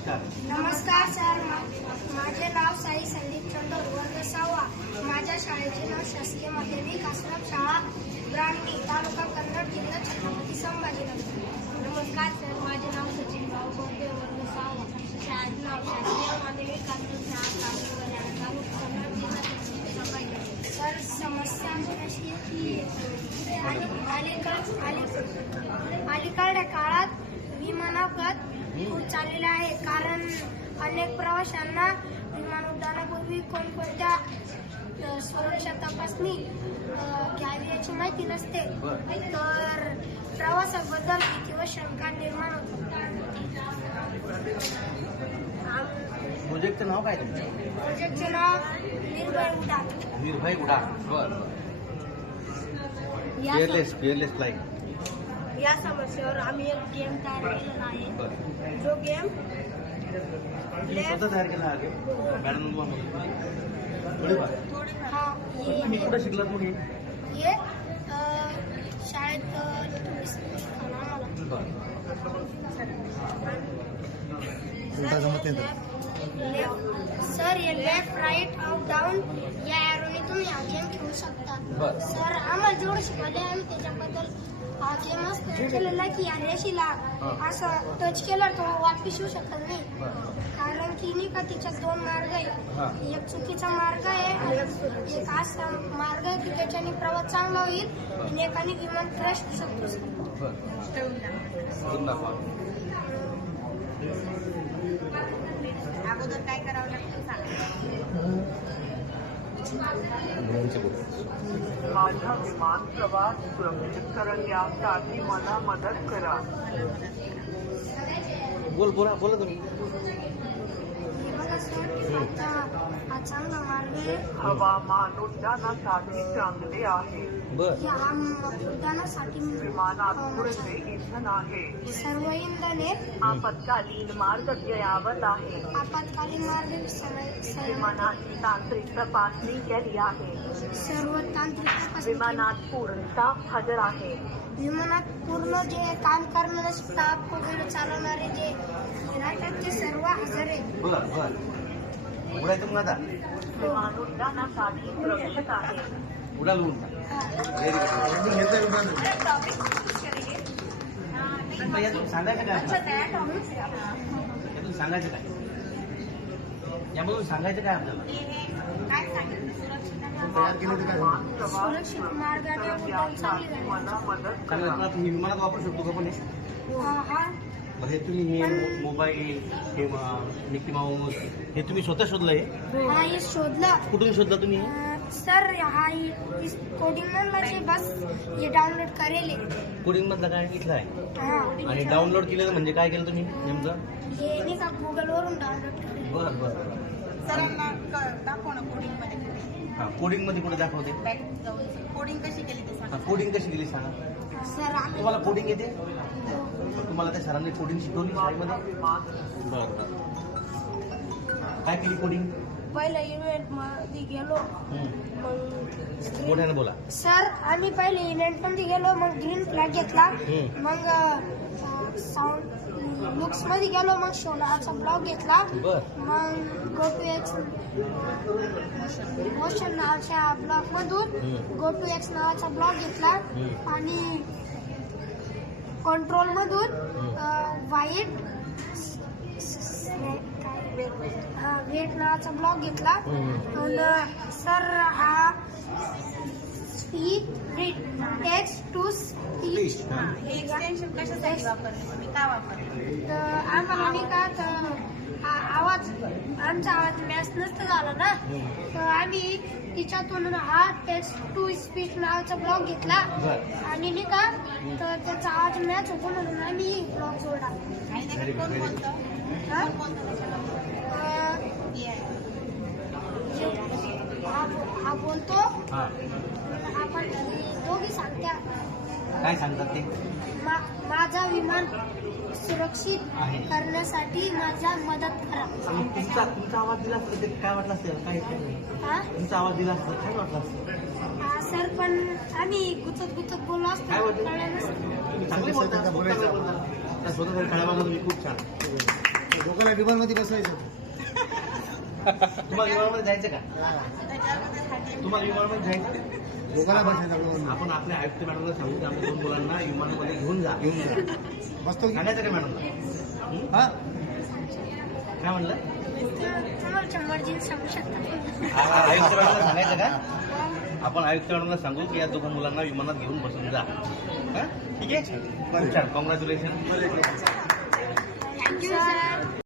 नमस्कार. नमस्कार सर. माझे नाव साई संदीप चंदोर, वर्ग 6वा. माझ्या शाळेचे नाव शासकीय माध्यमिक आश्रम शाळा ब्राह्मणी, तालुका कन्नड, जिल्हा छत्रपती संभाजीनगर. नमस्कार सर. माझे नाव सचिन भाऊ बोरदे, वर्ग 6वा. शाळेचे नाव शासकीय माध्यमिक आश्रम शाळा ब्राह्मणी, तालुका कन्नड, जिल्हा छत्रपती संभाजीनगर. सर, समस्या अशी की अलीकडच्या काळात विमान अपघात खूप चाललेले आहेत, कारण अनेक प्रवाशांना विमान उड्डाणापूर्वी कोणकोणत्या सुरक्षा तपासणी घ्यावी याची माहिती नसते, तर प्रवासाबद्दल भीती व शंका निर्माण होतात. प्रोजेक्टचं नाव काय तुमचं? प्रोजेक्टचे नाव निर्भय उड्डाण. निर्भय उडान. बरं. Fearless flight. या समस्येवर आम्ही एक गेम तयार केलेला आहे. बरं. जो गेम तुम्ही स्वतः तयार केला आहे मॅडम हा तुम्ही कुठे शिकलात मग हे? हे शाळेत सर, हे लेफ्ट राईट अप डाऊन या ॲरोने तुम्ही हा गेम खेळू शकता. सर, आम्हाला जेवढं शिकवले आम्ही त्याच्याबद्दल हा गेम असं केलेला की या रेषेला असं टच केलं तो वापस येऊ शकत नाही, कारण की नाही का तिच्यात दोन मार्ग आहे. एक चुकीचा मार्ग आहे आणि एक असा मार्ग आहे की त्याच्याने प्रवास चांगला होईल आणि एकाने विमान क्रॅश होऊ शकतो. अगोदर काय करावं लागतं माझा विमान प्रवास सुरक्षित करण्यासाठी मला मदत करा. बोला तुम्ही. हा चांगला मार्ग आहे. हवामान उड्डाणासाठी चांगले आहे. या उड्डाणासाठी विमानात पुरेसे इंधन आहे. सर्व इंधने आपत्कालीन मार्ग द्यावत आहे. आपत्कालीन मार्ग विमानाची तांत्रिक तपासणी केली आहे. सर्व तांत्रिक तपासणी. विमानात पूर्ण स्टाफ हजर आहे. विमानात पूर्ण जे काम करणारे स्टाफ वगैरे चालवणारे जे राहतात ते सर्व हजर आहेत. उडायचं मग आता विमान उड्डाणासाठी सुरक्षित आहे. उडाल उडून यातून सांगायचं काय यातून सांगायचं काय यामधून सांगायचं काय आपल्याला तयार केलं ते काय सुरक्षित मार्गाने उड्डाण चांगले झाले. मला मदत करा. चांगलं तुम्ही विमानात वापरू शकतो का पण हे? हा हे तुम्ही हे मोबाईल हे मिकी माऊस हे तुम्ही स्वतः शोधलं हे शोधलं. कुठून शोधलं तुम्ही? सर, हा कोडिंगला जे बस हे डाउनलोड करेल. कोडिंग मधला काय घेतलं आहे हा आणि डाउनलोड केलं म्हणजे काय केलं तुम्ही नेमकं? हे नाही का गुगलवरून डाउनलोड करेल. बरं. सरांना दाखव ना कोडिंग मध्ये. हा कोडिंग मध्ये कुठे दाखवते? कोडिंग कशी केली ते सांगा. कोडिंग कशी केली सांगा. सर, आम्ही तुम्हाला कोडिंग येते? तुम्हाला त्या सरांनी कोडिंग शिकवली शाळेमध्ये? बरं. काय केली कोडिंग? पहिल्या इव्हेंट मध्ये गेलो. मग मोठ्याने बोला. सर, आम्ही पहिले इव्हेंट मध्ये गेलो, मग ग्रीन फ्लॅग घेतला. मग साऊंड बुक्स मध्ये गेलो, मग शोनाचा ब्लॉग घेतला. मग गो टू एक्स मोशन नावाच्या ब्लॉग मधून गो टू एक्स नावाचा ब्लॉग घेतला आणि कंट्रोल मधून व्हाईट वेट नावाचा ब्लॉग घेतला. सर, हा स्पीच टेक्स्ट टू स्पीच हे एक्सटेन्शन कशासाठी वापरले, मी का वापरले? आम्हाला नाही का तर आमचा आवाज मॅच नसतं झाला ना, तर आम्ही तिच्यातून हा टेक्स्ट टू स्पीच नावाचा ब्लॉग घेतला आणि नाही का तर त्याचा आवाज मॅच होतो म्हणून आम्ही ब्लॉग जोडला. कोण बोलतं? हा बोलतो. आपण दोघी सांगत्या. काय सांगतात ते? माझा विमान सुरक्षित करण्यासाठी माझा मदत करा. तुमचा आवाज दिला असता ते काय वाटलं असतं? काय तुमचा आवाज दिला असता काय वाटलं असतं? सर, पण आम्ही गुचत बोललो असतो. काय वाटलं? चांगले बोलता स्वतः खेळामध्ये तुम्ही खूप छान. लोकांना विमानमध्ये बसवायचं. तुम्हाला विमानामध्ये जायचं का? तुम्हाला विमानामध्ये जायचं? लोकांना बसायचं. आपण आपल्या आयुक्त मॅडमला सांगू की आमच्या 2 मुलांना विमानामध्ये घेऊन जा. बसतो की? सांगायचं का मॅडमला? हा काय म्हणलं? तुम्हाला 100 जीन्स सांगू शकता. आयुक्त मॅडमला सांगायचं का? आपण आयुक्त मॅडमला सांगू की या 2 मुलांना विमानात घेऊन बसून जा. हा? ठीक आहे. छान. कॉंग्रॅच्युलेशन. Thank you sir.